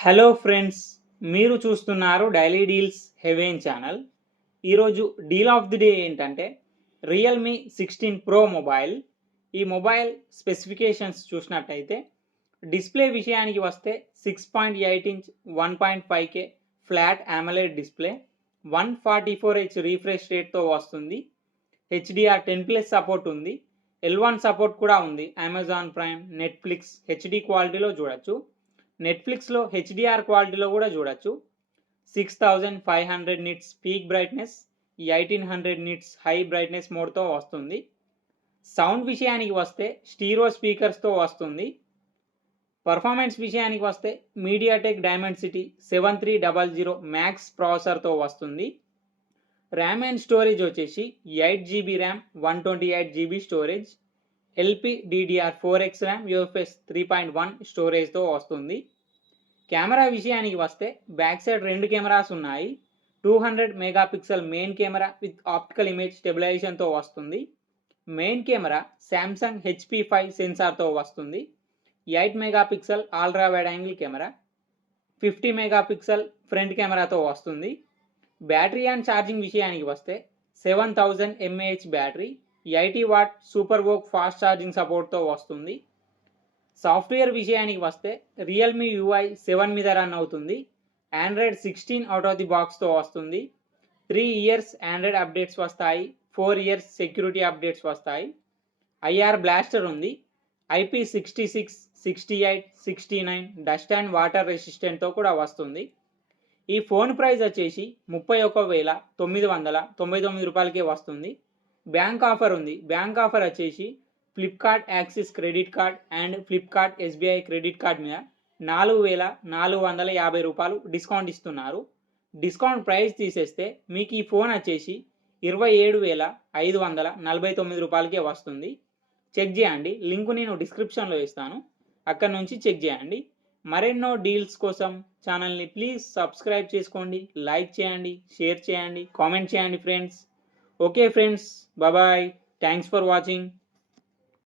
Hello friends, మీరు చూస్తున్నారు daily deals heaven channel. ఈరోజు డీల్ ఆఫ్ ది డే ఏంటంటే రియల్మీ 16 ప్రో మొబైల్. ఈ మొబైల్ స్పెసిఫికేషన్స్ చూసినట్టయితే డిస్ప్లే విషయానికి వస్తే 6.8 inch 1.5K flat AMOLED display, 144Hz refresh రేట్తో వస్తుంది. HDR10+ సపోర్ట్ ఉంది. L1 సపోర్ట్ కూడా ఉంది. అమెజాన్ ప్రైమ్, నెట్ఫ్లిక్స్ హెచ్డి క్వాలిటీలో చూడొచ్చు. నెట్ఫ్లిక్స్లో హెచ్డిఆర్ క్వాలిటీలో కూడా చూడొచ్చు. 6500 nits peak brightness, 1800 nits high brightness మోడ్తో వస్తుంది. సౌండ్ విషయానికి వస్తే స్టీరియో స్పీకర్స్తో వస్తుంది. పర్ఫార్మెన్స్ విషయానికి వస్తే మీడియాటెక్ డైమెన్సిటీ 7300 మ్యాక్స్ ప్రాసెసర్తో వస్తుంది. ర్యామ్ అండ్ స్టోరేజ్ వచ్చేసి 8GB RAM, 128GB storage, LPDDR4X RAM, UFS 3.1 స్టోరేజ్తో వస్తుంది. కెమెరా విషయానికి వస్తే బ్యాక్ సైడ్ 2 కెమెరాస్ ఉన్నాయి. 200 megapixel main camera with optical image స్టెబిలైజేషన్తో వస్తుంది. మెయిన్ కెమెరా శాంసంగ్ HP5 సెన్సార్తో వస్తుంది. 8 megapixel ultra wide angle camera, 50 megapixel front కెమెరాతో వస్తుంది. బ్యాటరీ అండ్ ఛార్జింగ్ విషయానికి వస్తే 7000 mAh battery, 80 watt super VOOC fast charging సపోర్ట్తో వస్తుంది. సాఫ్ట్వేర్ విషయానికి వస్తే రియల్మీ UI 7 మీద రన్ అవుతుంది. ఆండ్రాయిడ్ 16 అవుట్ ఆఫ్ ది బాక్స్తో వస్తుంది. 3 ఇయర్స్ ఆండ్రాయిడ్ అప్డేట్స్ వస్తాయి. 4 ఇయర్స్ సెక్యూరిటీ అప్డేట్స్ వస్తాయి. IR బ్లాస్టర్ ఉంది. IP66, 68, 69 డస్ట్ అండ్ వాటర్ రెసిస్టెంట్తో కూడా వస్తుంది. ఈ ఫోన్ ప్రైస్ వచ్చేసి 31,999 రూపాయలకే వస్తుంది. బ్యాంక్ ఆఫర్ ఉంది. బ్యాంక్ ఆఫర్ వచ్చేసి Flipkart axis credit card and Flipkart SBI credit card మీద 4,450 రూపాయలు డిస్కౌంట్ ఇస్తున్నారు. డిస్కౌంట్ ప్రైస్ తీసేస్తే మీకు ఈ ఫోన్ వచ్చేసి 27,549 రూపాయలకే వస్తుంది. చెక్ చేయండి. లింక్ నేను డిస్క్రిప్షన్లో ఇస్తాను, అక్కడ నుంచి చెక్ చేయండి. మరెన్నో డీల్స్ కోసం ఛానల్ని ప్లీజ్ సబ్స్క్రైబ్ చేసుకోండి, లైక్ చేయండి, షేర్ చేయండి, కామెంట్ చేయండి friends. Okay friends, bye. Thanks for watching.